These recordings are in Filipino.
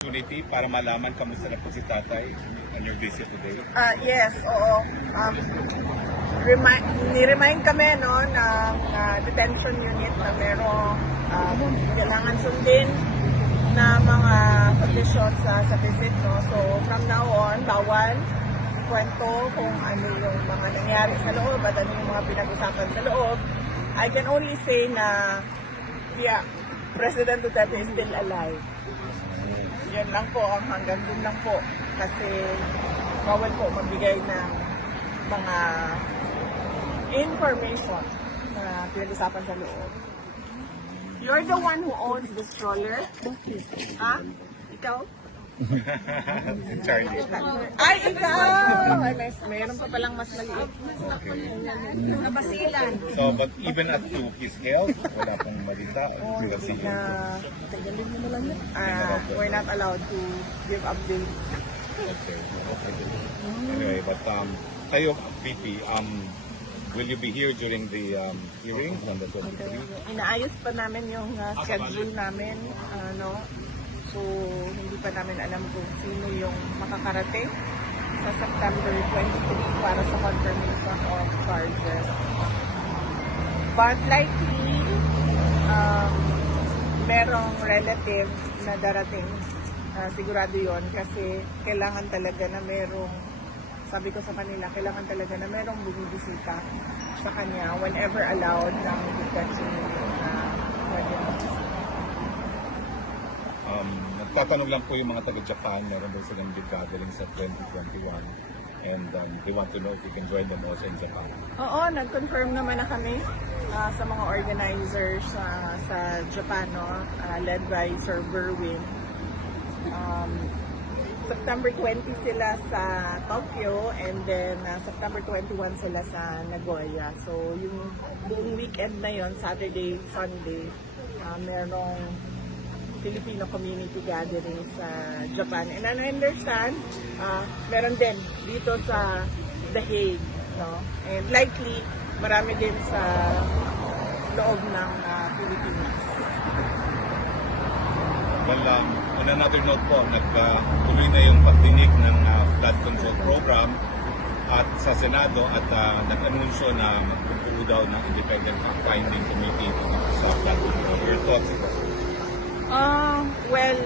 Opportunity para malaman kamusta na po si tatay on your visit today? Yes, oo. Ni-remind kami no, ng detention unit na merong kailangan sundin na mga conditions sa visit. No? So from now on, bawal kwento kung ano yung mga nangyari sa loob at ano yung mga pinag-usapan sa loob. I can only say na President Duterte is still alive. Yan lang po, hanggang dun lang po. Kasi bawal po magbigay ng mga information na pinag-usapan sa loob. You're the one who owns the stroller? Ha? Ikaw? Si Charlie. Ay, ikaw! Ay, mayroon pa palang mas maliit. Nabasilan. So, but even up to his health, wala pong malita. Kasi We're not allowed to give updates. okay. Anyway, but kayo, VP, will you be here during the hearing on the 23? Inaayos pa namin yung schedule namin, no? So, hindi pa namin alam kung sino yung makakarating sa September 23 para sa confirmation of charges. But likely, merong relative na darating. Sigurado yon kasi kailangan talaga na merong, sabi ko sa kanila, kailangan talaga na merong bumibisita sa kanya whenever allowed ng detention na pwede magbisita. Nagtatanong lang po yung mga taga-Japan, meron daw silang big gathering sa 2021 and they want to know if you can join them also in Japan. Oo, nag-confirm naman na kami sa mga organizers sa Japan, no? Led by Sir Berwin. September 20 sila sa Tokyo and then September 21 sila sa Nagoya. So yung buong weekend na yon, Saturday, Sunday, merong Filipino community gathering sa Japan. And I understand, meron din dito sa The Hague. No? And likely, marami din sa loob ng Pilipinas. Well, on another note po, nagtuloy na yung pagdinig ng flood control program at sa Senado at nag-anunsyo na magpupuno daw ng independent fact-finding committee sa flood control. Your thoughts? Well,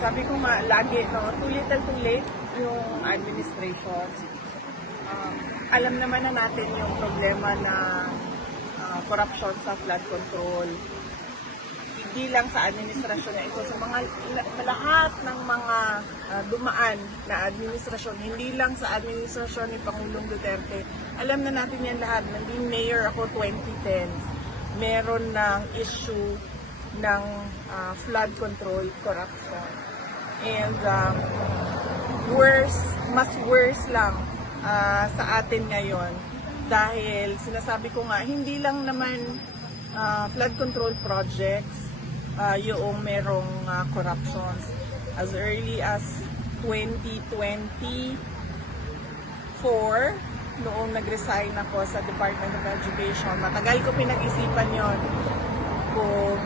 sabi ko nga, lagi, no, too little too late yung administration. Alam naman na natin yung problema na corruption sa flood control. Hindi lang sa administrasyon na ito, sa mga lahat ng mga dumaan na administrasyon, hindi lang sa administrasyon ni Pangulong Duterte. Alam na natin yan lahat. Naging mayor ako 2010. Meron ng issue ng flood control corruption. And mas worse lang sa atin ngayon dahil sinasabi ko nga, hindi lang naman flood control projects yung merong corruptions. As early as 2024, noong nag-resign ako sa Department of Education, matagal ko pinag-isipan yon kung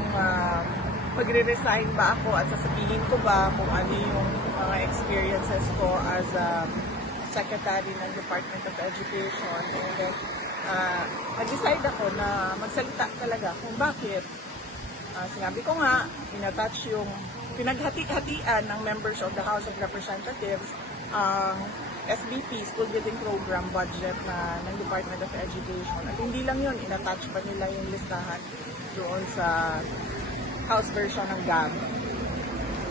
magre-resign ba ako at sasabihin ko ba kung ano yung mga experiences ko as a secretary ng Department of Education. And then, nag-decide ako na magsalita talaga kung bakit. Sinabi ko nga, in-attach yung pinaghati-hatian ng members of the House of Representatives ang SBP, School Building Program budget ng Department of Education. At hindi lang yun, in-attach pa nila yung listahan doon sa House version ng GAB.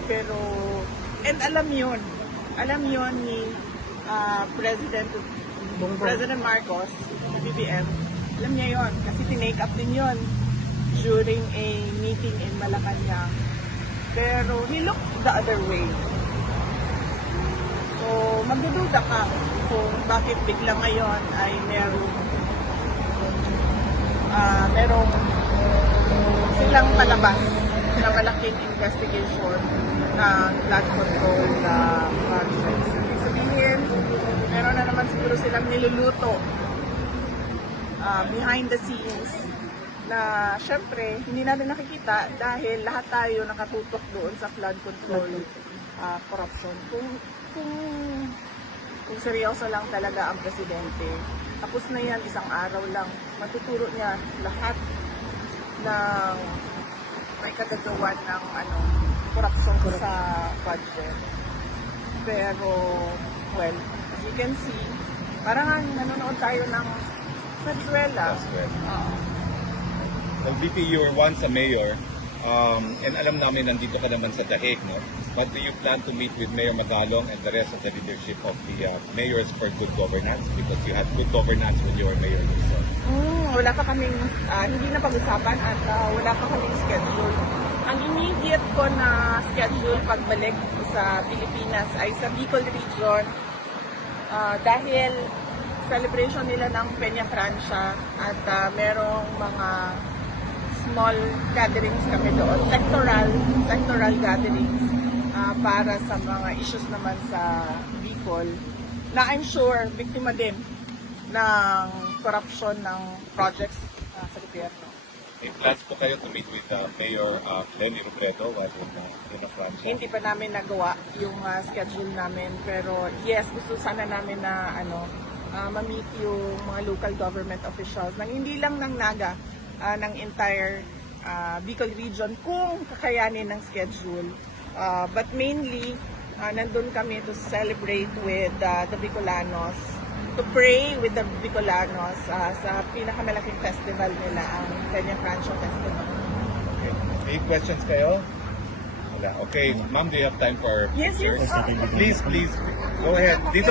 Pero, and alam yun ni President Marcos, BBM, alam niya yun, kasi tinake up din yun during a meeting in Malacanang. Pero he looked the other way. So, magdududa ka kung bakit bigla ngayon ay merong silang palabas na malaking investigation ng flood control projects. Ibig sabihin, meron na naman siguro silang niluluto behind the scenes na syempre hindi natin nakikita dahil lahat tayo nakatutok doon sa flood control corruption. Kung seryoso lang talaga ang presidente, tapos na yan, isang araw lang, matuturo niya lahat ng may kagagawan ng corruption sa budget. Pero, well, as you can see, parang nanonood tayo ng Venezuela. Oo. Well, VP, you were once a mayor, and alam namin nandito ka naman sa Dahig, no? But do you plan to meet with Mayor Magalong and the rest of the leadership of the mayors for good governance? Because you had good governance when you were mayor yourself. Wala pa kaming, hindi na pag-usapan at wala pa kaming schedule. Ang immediate ko na schedule pagbalik sa Pilipinas ay sa Bicol Region dahil celebration nila ng Peña Francia at merong mga small gatherings kami doon, sectoral gatherings para sa mga issues naman sa Bicol na I'm sure biktima din ng corruption ng projects sa gobyerno. May plans po kayo to meet with Mayor Lenny Robredo while in Francia? Hindi pa namin nagawa yung schedule namin pero yes, gusto sana namin na ma-meet yung mga local government officials ng hindi lang ng Naga, ng entire Bicol region kung kakayanin ng schedule. But mainly, nandun kami to celebrate with the Bicolanos, to pray with the Bicolanos sa pinakamalaking festival nila, ang Peña Francia Festival. Okay. May questions kayo? Wala. Okay, ma'am, do you have time for Yes. Please, go ahead. Dito